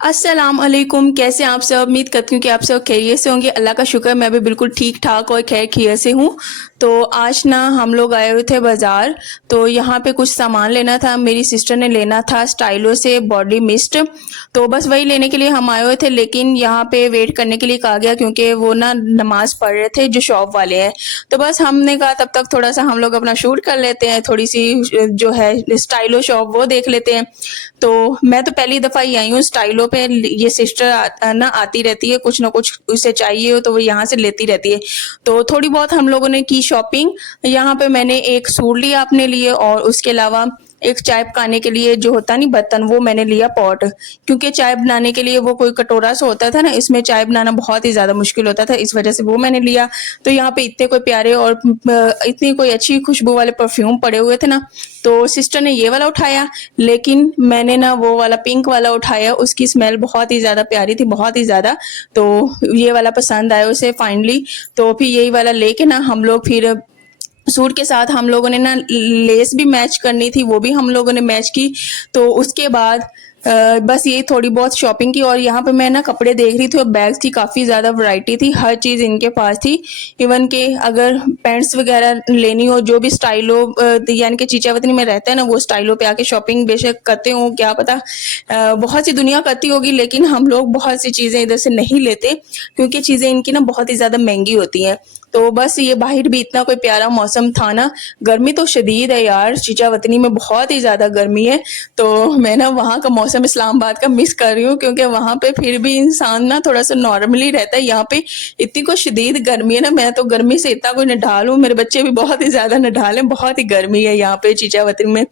अस्सलाम अलैकुम। कैसे हैं आप सब? उम्मीद करती हूँ कि आप सब खैरियत से होंगे। अल्लाह का शुक्र मैं भी बिल्कुल ठीक ठाक और खैर खैरियत से हूँ। तो आज ना हम लोग आए हुए थे बाज़ार, तो यहाँ पे कुछ सामान लेना था। मेरी सिस्टर ने लेना था स्टाइलो से बॉडी मिस्ट, तो बस वही लेने के लिए हम आए हुए थे। लेकिन यहाँ पे वेट करने के लिए कहा गया क्योंकि वो ना नमाज़ पढ़ रहे थे जो शॉप वाले हैं। तो बस हमने कहा तब तक थोड़ा सा हम लोग अपना शूट कर लेते हैं, थोड़ी सी जो है स्टाइलो शॉप वो देख लेते हैं। तो मैं तो पहली दफ़ा ही आई हूँ स्टाइलो पे। ये सिस्टर ना आती रहती है, कुछ ना कुछ उसे चाहिए हो तो वो यहाँ से लेती रहती है। तो थोड़ी बहुत हम लोगों ने की शॉपिंग। यहाँ पे मैंने एक सूट लिया अपने लिए और उसके अलावा एक चाय पकाने के लिए जो होता नहीं बर्तन, वो मैंने लिया पॉट। क्योंकि चाय बनाने के लिए वो कोई कटोरा सा होता था ना, इसमें चाय बनाना बहुत ही ज़्यादा मुश्किल होता था, इस वजह से वो मैंने लिया। तो यहाँ पे इतने कोई प्यारे और इतनी कोई अच्छी खुशबू वाले परफ्यूम पड़े हुए थे ना, तो सिस्टर ने ये वाला उठाया, लेकिन मैंने ना वो वाला पिंक वाला उठाया। उसकी स्मेल बहुत ही ज़्यादा प्यारी थी, बहुत ही ज़्यादा। तो ये वाला पसंद आया उसे फाइनली। तो फिर यही वाला लेके ना हम लोग फिर सूट के साथ हम लोगों ने ना लेस भी मैच करनी थी, वो भी हम लोगों ने मैच की। तो उसके बाद बस ये थोड़ी बहुत शॉपिंग की। और यहाँ पे मैं ना कपड़े देख रही थी और बैग्स की काफ़ी ज़्यादा वैरायटी थी, हर चीज़ इनके पास थी। इवन के अगर पैंट्स वगैरह लेनी हो, जो भी स्टाइलो यानी कि चीचावतनी में रहता है ना, वो स्टाइलो पे आके शॉपिंग बेशक करते हो, क्या पता बहुत सी दुनिया करती होगी, लेकिन हम लोग बहुत सी चीज़ें इधर से नहीं लेते क्योंकि चीज़ें इनकी ना बहुत ही ज़्यादा महंगी होती हैं। तो बस ये बाहर भी इतना कोई प्यारा मौसम था ना। गर्मी तो शदीद है यार, चीचावतनी में बहुत ही ज़्यादा गर्मी है। तो मैं ना वहाँ का मौसम इस्लामाबाद का मिस कर रही हूँ क्योंकि वहाँ पे फिर भी इंसान ना थोड़ा सा नॉर्मली रहता है। यहाँ पे इतनी कोई शदीद गर्मी है ना, मैं तो गर्मी से इतना कोई नढाल हूँ, मेरे बच्चे भी बहुत ही ज़्यादा नढाल हैं, बहुत ही गर्मी है यहाँ पे चीचावतनी में।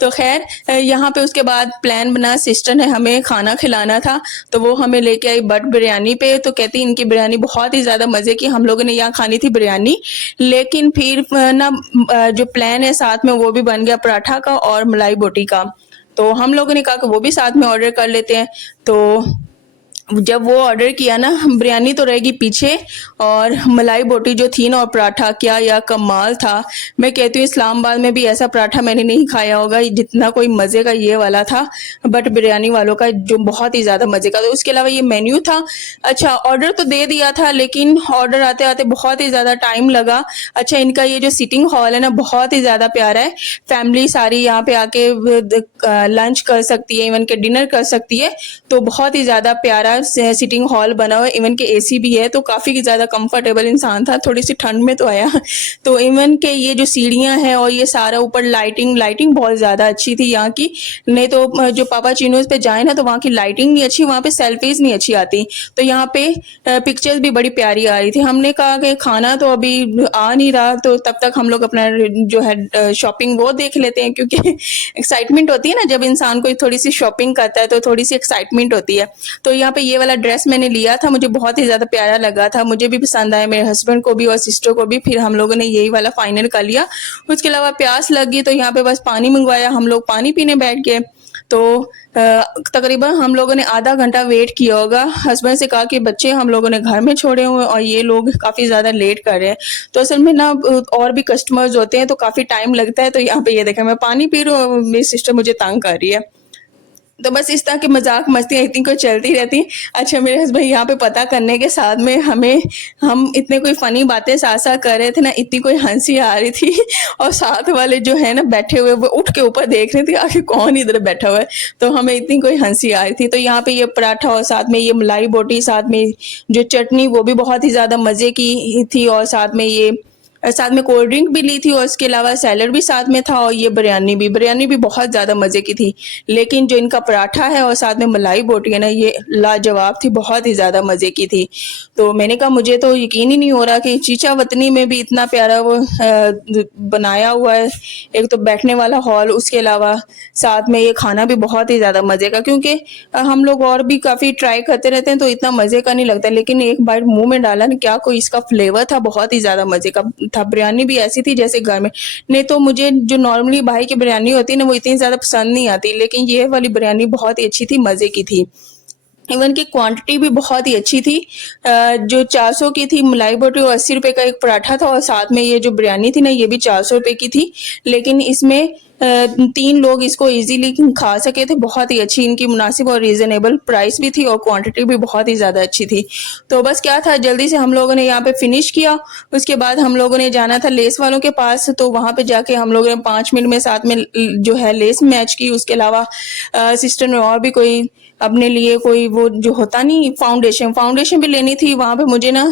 तो खैर यहाँ पे उसके बाद प्लान बना, सिस्टर ने हमें खाना खिलाना था, तो वो हमें लेके आई बट बिरयानी पे। तो कहती इनकी बिरयानी बहुत ही ज़्यादा मज़े की, हम लोगों ने यहाँ खानी थी बिरयानी। लेकिन फिर ना जो प्लान है साथ में वो भी बन गया पराठा का और मलाई बोटी का। तो हम लोगों ने कहा कि वो भी साथ में ऑर्डर कर लेते हैं। तो जब वो ऑर्डर किया ना, बिरयानी तो रहेगी पीछे और मलाई बोटी जो थी ना और पराठा, क्या या कमाल था। मैं कहती हूँ इस्लामाबाद में भी ऐसा पराठा मैंने नहीं खाया होगा जितना कोई मज़े का ये वाला था, बट बिरयानी वालों का जो बहुत ही ज़्यादा मज़े का। तो उसके अलावा ये मेन्यू था। अच्छा, ऑर्डर तो दे दिया था लेकिन ऑर्डर आते आते बहुत ही ज़्यादा टाइम लगा। अच्छा, इनका ये जो सिटिंग हॉल है ना बहुत ही ज़्यादा प्यारा है। फैमिली सारी यहाँ पे आके लंच कर सकती है, इवन के डिनर कर सकती है। तो बहुत ही ज़्यादा प्यारा सिटिंग हॉल बना हुआ है, इवन के एसी भी है, तो काफ़ी ज़्यादा कंफर्टेबल इंसान था। थोड़ी सी ठंड में तो आया। तो इवन के ये जो सीढ़ियाँ हैं और ये सारा ऊपर लाइटिंग लाइटिंग बहुत ज़्यादा अच्छी थी यहाँ की। नहीं तो जो पापा चीनूज पे जाए ना तो वहाँ की लाइटिंग नहीं अच्छी, वहाँ पे सेल्फीज नहीं अच्छी आती। तो यहाँ पे पिक्चर्स भी बड़ी प्यारी आ रही थी। हमने कहा कि खाना तो अभी आ नहीं रहा, तो तब तक हम लोग अपना जो है शॉपिंग वो देख लेते हैं, क्योंकि एक्साइटमेंट होती है ना जब इंसान कोई थोड़ी सी शॉपिंग करता है, तो थोड़ी सी एक्साइटमेंट होती है। तो यहाँ पे ये वाला ड्रेस मैंने लिया था, मुझे बहुत ही ज़्यादा प्यारा लगा था, मुझे भी पसंद आया, मेरे हस्बैंड को भी और सिस्टर को भी। फिर हम लोगों ने यही वाला फाइनल कर लिया। उसके अलावा प्यास लगी तो यहाँ पे बस पानी मंगवाया, हम लोग पानी पीने बैठ गए। तो तकरीबन हम लोगों ने आधा घंटा वेट किया होगा। हस्बैंड से कहा कि बच्चे हम लोगों ने घर में छोड़े हुए और ये लोग काफ़ी ज़्यादा लेट कर रहे हैं। तो असल में ना और भी कस्टमर्स होते हैं तो काफ़ी टाइम लगता है। तो यहाँ पे ये देखा, मैं पानी पी रही हूँ, मेरी सिस्टर मुझे तंग कर रही है। तो बस इस तरह की मजाक मस्तियाँ इतनी कोई चलती रहती। अच्छा, मेरे हस्बैंड यहाँ पे पता करने के साथ में हम इतने कोई फ़नी बातें साथ साथ कर रहे थे ना, इतनी कोई हंसी आ रही थी। और साथ वाले जो है ना बैठे हुए, वो उठ के ऊपर देख रहे थे आखिर कौन इधर बैठा हुआ है। तो हमें इतनी कोई हंसी आ रही थी। तो यहाँ पे ये पराठा और साथ में ये मलाई बोटी, साथ में जो चटनी वो भी बहुत ही ज़्यादा मज़े की थी, और साथ में कोल्ड ड्रिंक भी ली थी, और इसके अलावा सैलड भी साथ में था, और ये बिरयानी भी बहुत ज़्यादा मज़े की थी। लेकिन जो इनका पराठा है और साथ में मलाई बोटी है ना, ये लाजवाब थी, बहुत ही ज़्यादा मज़े की थी। तो मैंने कहा मुझे तो यकीन ही नहीं हो रहा कि चीचा वतनी में भी इतना प्यारा वो बनाया हुआ है। एक तो बैठने वाला हॉल, उसके अलावा साथ में ये खाना भी बहुत ही ज़्यादा मज़े का। क्योंकि हम लोग और भी काफ़ी ट्राई करते रहते हैं तो इतना मज़े का नहीं लगता, लेकिन एक बार मुंह में डाला ना, क्या कोई इसका फ्लेवर था, बहुत ही ज़्यादा मज़े का था। बिरयानी भी ऐसी थी जैसे घर में। नहीं तो मुझे जो नॉर्मली भाई की बिरयानी होती है ना, वो इतनी ज़्यादा पसंद नहीं आती, लेकिन ये वाली बिरयानी बहुत ही अच्छी थी, मज़े की थी। इवन की क्वांटिटी भी बहुत ही अच्छी थी। जो 400 की थी मलाई बोटी और 80 रुपए का एक पराठा था, और साथ में ये जो बिरयानी थी ना, ये भी 400 रुपए की थी। लेकिन इसमें 3 लोग इसको ईज़िली खा सके थे। बहुत ही अच्छी इनकी मुनासिब और रीज़नेबल प्राइस भी थी और क्वांटिटी भी बहुत ही ज़्यादा अच्छी थी। तो बस क्या था, जल्दी से हम लोगों ने यहाँ पे फिनिश किया। उसके बाद हम लोगों ने जाना था लेस वालों के पास, तो वहाँ पे जाके हम लोगों ने 5 मिनट में साथ में जो है लेस मैच की। उसके अलावा सिस्टर ने और भी कोई अपने लिए कोई वो जो होता नहीं फाउंडेशन भी लेनी थी। वहाँ पे मुझे ना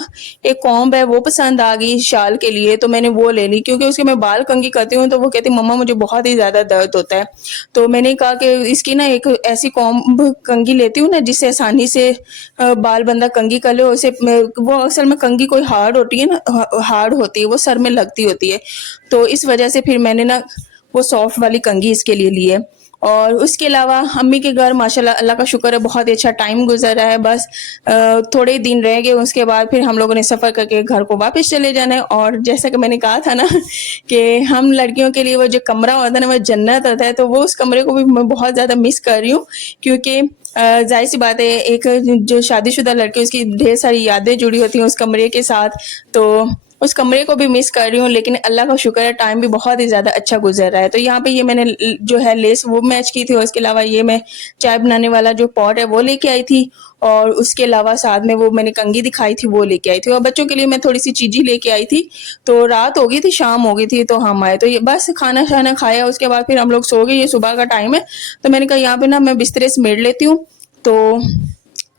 एक कॉम्ब है वो पसंद आ गई शाल के लिए, तो मैंने वो ले ली क्योंकि उसके मैं बाल कंघी करती हूँ तो वो कहती मम्मा मुझे बहुत ही ज़्यादा दर्द होता है। तो मैंने कहा कि इसकी ना एक ऐसी कॉम्ब कंघी लेती हूँ ना जिससे आसानी से बाल बंदा कंघी कर ले। उसे वो असल में कंघी कोई हार्ड होती है ना, हार्ड होती है, वो सर में लगती होती है। तो इस वजह से फिर मैंने ना वो सॉफ्ट वाली कंघी इसके लिए ली है। और उसके अलावा अम्मी के घर माशाल्लाह अल्लाह का शुक्र है बहुत ही अच्छा टाइम गुजर रहा है। बस थोड़े ही दिन रह गए, उसके बाद फिर हम लोगों ने सफ़र करके घर को वापस चले जाना है। और जैसा कि मैंने कहा था ना कि हम लड़कियों के लिए वो जो कमरा होता है ना वो जन्नत होता है, तो वो उस कमरे को भी मैं बहुत ज़्यादा मिस कर रही हूँ क्योंकि जाहिर सी बात है एक जो शादीशुदा लड़की उसकी ढेर सारी यादें जुड़ी होती हैं उस कमरे के साथ, तो उस कमरे को भी मिस कर रही हूँ। लेकिन अल्लाह का शुक्र है टाइम भी बहुत ही ज़्यादा अच्छा गुजर रहा है। तो यहाँ पे ये मैंने जो है लेस वो मैच की थी और उसके अलावा ये मैं चाय बनाने वाला जो पॉट है वो लेके आई थी और उसके अलावा साथ में वो मैंने कंघी दिखाई थी वो लेके आई थी और बच्चों के लिए मैं थोड़ी सी चीज़ें लेके आई थी। तो रात हो गई थी, शाम हो गई थी, तो हम आए तो ये बस खाना शाना खाया, उसके बाद फिर हम लोग सो गए। ये सुबह का टाइम है तो मैंने कहा यहाँ पे ना मैं बिस्तरे समेट लेती हूँ। तो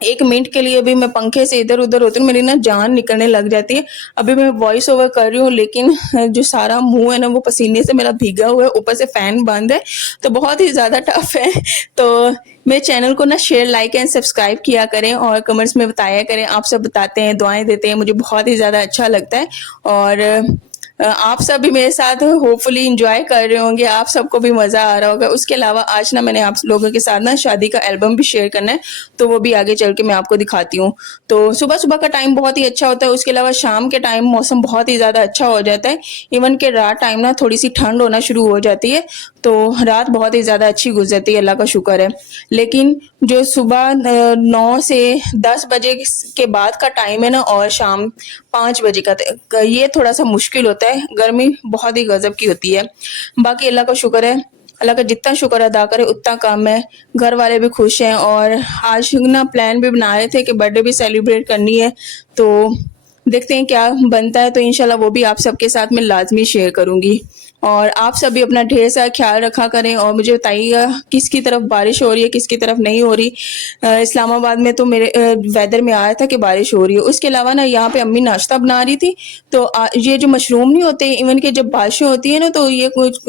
1 मिनट के लिए भी मैं पंखे से इधर उधर होती हूँ, मेरी ना जान निकलने लग जाती है। अभी मैं वॉइस ओवर कर रही हूँ लेकिन जो सारा मुंह है ना वो पसीने से मेरा भीगा हुआ है, ऊपर से फैन बंद है, तो बहुत ही ज़्यादा टफ है। तो मेरे चैनल को ना शेयर लाइक एंड सब्सक्राइब किया करें और कमेंट्स में बताया करें। आप सब बताते हैं, दुआएं देते हैं, मुझे बहुत ही ज़्यादा अच्छा लगता है। और आप सब भी मेरे साथ होपफुली इंजॉय कर रहे होंगे, आप सबको भी मज़ा आ रहा होगा। उसके अलावा आज ना मैंने आप लोगों के साथ ना शादी का एल्बम भी शेयर करना है, तो वो भी आगे चल के मैं आपको दिखाती हूँ। तो सुबह सुबह का टाइम बहुत ही अच्छा होता है, उसके अलावा शाम के टाइम मौसम बहुत ही ज़्यादा अच्छा हो जाता है। इवन के रात टाइम ना थोड़ी सी ठंड होना शुरू हो जाती है, तो रात बहुत ही ज़्यादा अच्छी गुजरती है, अल्लाह का शुक्र है। लेकिन जो सुबह 9 से 10 बजे के बाद का टाइम है ना और शाम 5 बजे का ये थोड़ा सा मुश्किल होता है, गर्मी बहुत ही गजब की होती है। बाकी अल्लाह का शुक्र है, अल्लाह का जितना शुक्र अदा करे उतना कम है। घर वाले भी खुश हैं और आज ना प्लान भी बना रहे थे कि बर्थडे भी सेलिब्रेट करनी है, तो देखते हैं क्या बनता है। तो इंशाल्लाह वो भी आप सबके साथ मैं लाजमी शेयर करूँगी। और आप सभी अपना ढेर सारा ख्याल रखा करें और मुझे बताइएगा किसकी तरफ बारिश हो रही है, किसकी तरफ नहीं हो रही। इस्लामाबाद में तो मेरे वेदर में आया था कि बारिश हो रही है। उसके अलावा ना यहाँ पे अम्मी नाश्ता बना रही थी, तो ये जो मशरूम नहीं होते, इवन के जब बारिशें होती है ना तो ये कुछ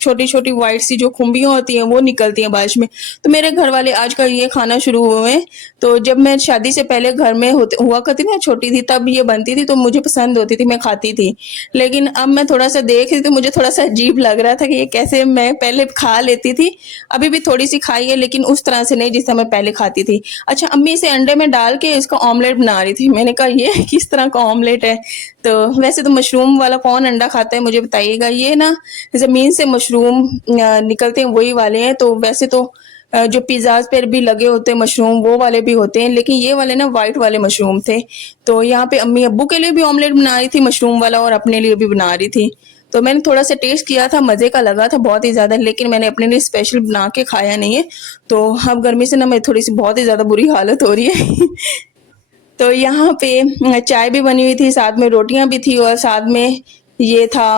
छोटी छोटी वाइट सी जो खुम्बियाँ होती हैं वो निकलती हैं बारिश में। तो मेरे घर वाले आजकल ये खाना शुरू हुए हैं। तो जब मैं शादी से पहले घर में हुआ करती ना, छोटी थी तब ये बनती थी तो मुझे पसंद होती थी, मैं खाती थी। लेकिन अब मैं थोड़ा सा देख रही थी तो मुझे थोड़ा सा अजीब लग रहा था कि ये कैसे, मैं पहले खा लेती थी, अभी भी थोड़ी सी खाई है लेकिन उस तरह से नहीं जिस तरह मैं पहले खाती थी। अच्छा, अम्मी इसे अंडे में डाल के इसका ऑमलेट बना रही थी। मैंने कहा ये किस तरह का ऑमलेट है? तो वैसे तो मशरूम वाला कौन अंडा खाता है मुझे बताइएगा। ये ना ज़मीन से मशरूम निकलते हैं वही वाले हैं। तो वैसे तो जो पिज़्ज़ाज पर भी लगे होते हैं मशरूम वो वाले भी होते हैं, लेकिन ये वाले ना वाइट वाले मशरूम थे। तो यहाँ पे अम्मी अब्बू के लिए भी ऑमलेट बना रही थी मशरूम वाला और अपने लिए भी बना रही थी। तो मैंने थोड़ा सा टेस्ट किया था, मज़े का लगा था बहुत ही ज़्यादा, लेकिन मैंने अपने लिए स्पेशल बना के खाया नहीं है। तो अब गर्मी से ना मेरी थोड़ी सी बहुत ही ज़्यादा बुरी हालत हो रही है। तो यहाँ पे चाय भी बनी हुई थी, साथ में रोटियां भी थी और साथ में ये था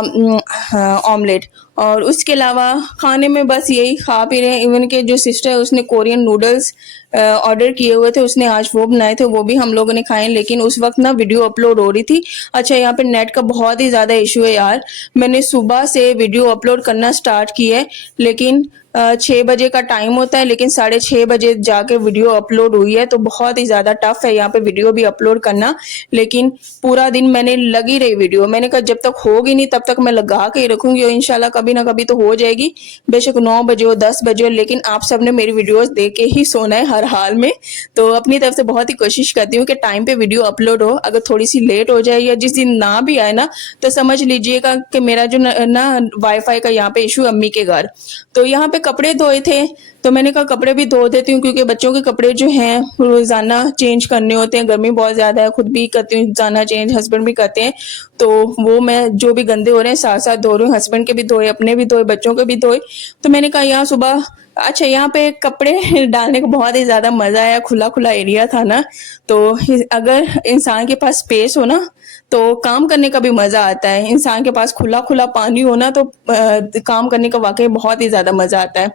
ऑमलेट। और उसके अलावा खाने में बस यही खा पी रहे हैं। इवन के जो सिस्टर है उसने कोरियन नूडल्स ऑर्डर किए हुए थे, उसने आज वो बनाए थे, वो भी हम लोगों ने खाए। लेकिन उस वक्त ना वीडियो अपलोड हो रही थी। अच्छा, यहाँ पे नेट का बहुत ही ज़्यादा इशू है यार। मैंने सुबह से वीडियो अपलोड करना स्टार्ट किया है, लेकिन 6 बजे का टाइम होता है, लेकिन 6:30 बजे जाके वीडियो अपलोड हुई है। तो बहुत ही ज़्यादा टफ है यहाँ पे वीडियो भी अपलोड करना। लेकिन पूरा दिन मैंने लगी रही वीडियो, मैंने कहा जब तक होगी नहीं तब तक मैं लगा के ही रखूँगी और इंशाल्लाह कभी ना कभी तो हो जाएगी। बेशक 9 बजे हो, 10 बजे हो, लेकिन आप सब ने मेरी वीडियोस देख के ही सोना है हर हाल में। तो अपनी तरफ से बहुत ही कोशिश करती हूँ कि टाइम पे वीडियो अपलोड हो। अगर थोड़ी सी लेट हो जाए या जिस दिन ना भी आए ना तो समझ लीजिएगा कि मेरा जो ना वाईफाई का यहाँ पे इशू अम्मी के घर। तो यहाँ पे कपड़े धोए थे तो मैंने कहा कपड़े भी धो देती हूँ क्योंकि बच्चों के कपड़े जो हैं रोजाना चेंज करने होते हैं, गर्मी बहुत ज़्यादा है, खुद भी करती हूँ रोजाना चेंज, हस्बैंड भी करते हैं। तो वो मैं जो भी गंदे हो रहे हैं साथ साथ धो रही हूँ, हस्बैंड के भी धोए, अपने भी धोए, बच्चों के भी धोए। तो मैंने कहा यहाँ सुबह अच्छा यहाँ पे कपड़े डालने को बहुत ही ज़्यादा मज़ा आया, खुला-खुला एरिया था ना, तो अगर इंसान के पास स्पेस हो ना, तो काम करने का भी मज़ा आता है। इंसान के पास खुला-खुला पानी हो ना, तो काम करने का वाक़ई बहुत ही ज़्यादा मज़ा आता है।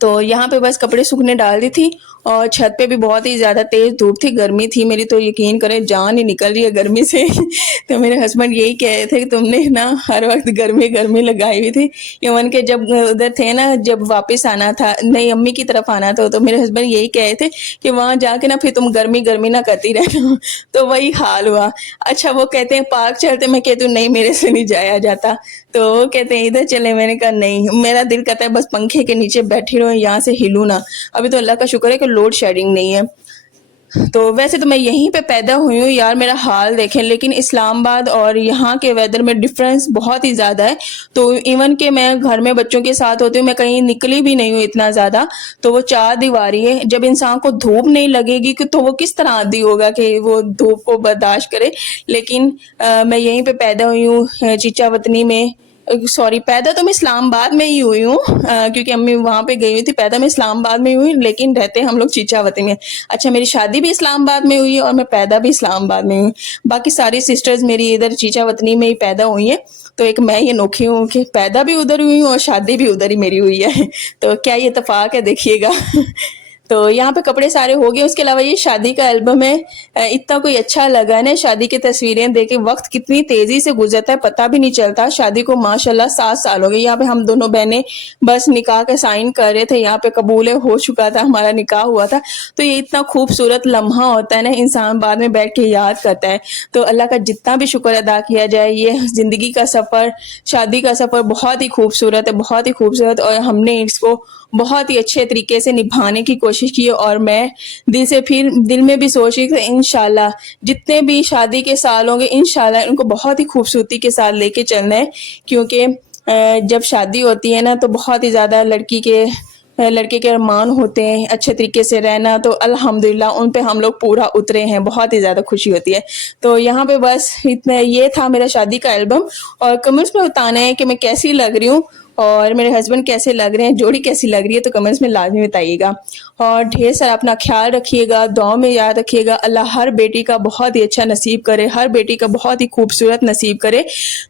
तो यहाँ पे बस कपड़े सूखने डाल दी थी और छत पे भी बहुत ही ज़्यादा तेज़ धूप थी, गर्मी थी मेरी तो यकीन करें जान ही निकल रही है गर्मी से। तो मेरे हस्बैंड यही कह रहे थे कि तुमने ना हर वक़्त गर्मी लगाई हुई थी। इवन के जब उधर थे ना, जब वापस आना था, नहीं अम्मी की तरफ आना था, तो मेरे हस्बैंड यही कह रहे थे कि वहाँ जाके ना फिर तुम गर्मी ना करती रहना। तो वही हाल हुआ। अच्छा वो कहते हैं पार्क चलते, मैं कहती हूँ नहीं मेरे से नहीं जाया जाता। तो वो कहते हैं इधर चले, मैंने कहा नहीं, मेरा दिल करता है बस पंखे के नीचे बैठी रहूं, यहाँ से हिलूं ना। अभी तो अल्लाह का शुक्र है कि लोड शेडिंग नहीं है। तो वैसे तो मैं यहीं पे पैदा हुई हूँ यार, मेरा हाल देखें, लेकिन इस्लामाबाद और यहाँ के वेदर में डिफरेंस बहुत ही ज़्यादा है। तो इवन के मैं घर में बच्चों के साथ होती हूँ, मैं कहीं निकली भी नहीं हूँ इतना ज़्यादा। तो वो चार दीवारी है, जब इंसान को धूप नहीं लगेगी कि तो वो किस तरह आदी होगा कि वो धूप को बर्दाश्त करे। लेकिन मैं यहीं पे पैदा हुई हूँ, चीचा वतनी में। सॉरी, पैदा तो मैं इस्लामाबाद में ही हुई हूँ, क्योंकि अम्मी वहाँ पे गई हुई थी। पैदा मैं इस्लामाबाद में हुई, लेकिन रहते हम लोग चीचावती में। अच्छा मेरी शादी भी इस्लामाबाद में हुई है और मैं पैदा भी इस्लामाबाद में हुई। बाकी सारी सिस्टर्स मेरी इधर चीचावतनी में ही पैदा हुई हैं। तो एक मैं ये अनोखी हूँ कि पैदा भी उधर हुई हूँ और शादी भी उधर ही मेरी हुई है। तो क्या ये इत्तेफाक है देखिएगा। तो यहाँ पे कपड़े सारे हो गए। उसके अलावा ये शादी का एल्बम है, इतना कोई अच्छा लगा ना, शादी की तस्वीरें देखे, वक्त कितनी तेजी से गुजरता है पता भी नहीं चलता। शादी को माशाल्लाह 7 साल हो गए। यहाँ पे हम दोनों बहनें बस निकाह के साइन कर रहे थे, यहाँ पे कबूल हो चुका था, हमारा निकाह हुआ था। तो ये इतना खूबसूरत लम्हा होता है ना, इंसान बाद में बैठ के याद करता है। तो अल्लाह का जितना भी शुक्र अदा किया जाए, ये जिंदगी का सफर, शादी का सफर बहुत ही खूबसूरत है, बहुत ही खूबसूरत। और हमने इसको बहुत ही अच्छे तरीके से निभाने की कोशिश की और मैं दिल में भी सोच रही थी इंशाल्लाह जितने भी शादी के साल होंगे इंशाल्लाह उनको बहुत ही खूबसूरती के साथ लेके चलना है। क्योंकि जब शादी होती है ना, तो बहुत ही ज़्यादा लड़के के अरमान होते हैं अच्छे तरीके से रहना। तो अल्हम्दुलिल्लाह उन पे हम लोग पूरा उतरे हैं, बहुत ही ज़्यादा खुशी होती है। तो यहाँ पे बस इतना, ये था मेरा शादी का एल्बम। और कमेंट्स में बताना है कि मैं कैसी लग रही हूँ और मेरे हस्बैंड कैसे लग रहे हैं, जोड़ी कैसी लग रही है, तो कमेंट्स में लाजमी बताइएगा। और ढेर सारा अपना ख्याल रखिएगा, दुआ में याद रखिएगा। अल्लाह हर बेटी का बहुत ही अच्छा नसीब करे, हर बेटी का बहुत ही खूबसूरत नसीब करे।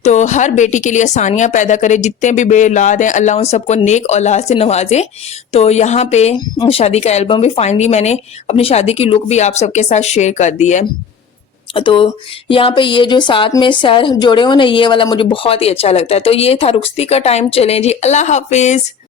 तो हर बेटी के लिए आसानियाँ पैदा करे, जितने भी बे औलाद हैं अल्लाह उन सबको नेक औलाद से नवाजे। तो यहाँ पे शादी का एल्बम भी फाइनली मैंने अपनी शादी की लुक भी आप सबके साथ शेयर कर दी है। तो यहाँ पे ये जो साथ में सर जोड़े हो ना, ये वाला मुझे बहुत ही अच्छा लगता है। तो ये था रुखसती का टाइम। चलें जी, अल्लाह हाफिज।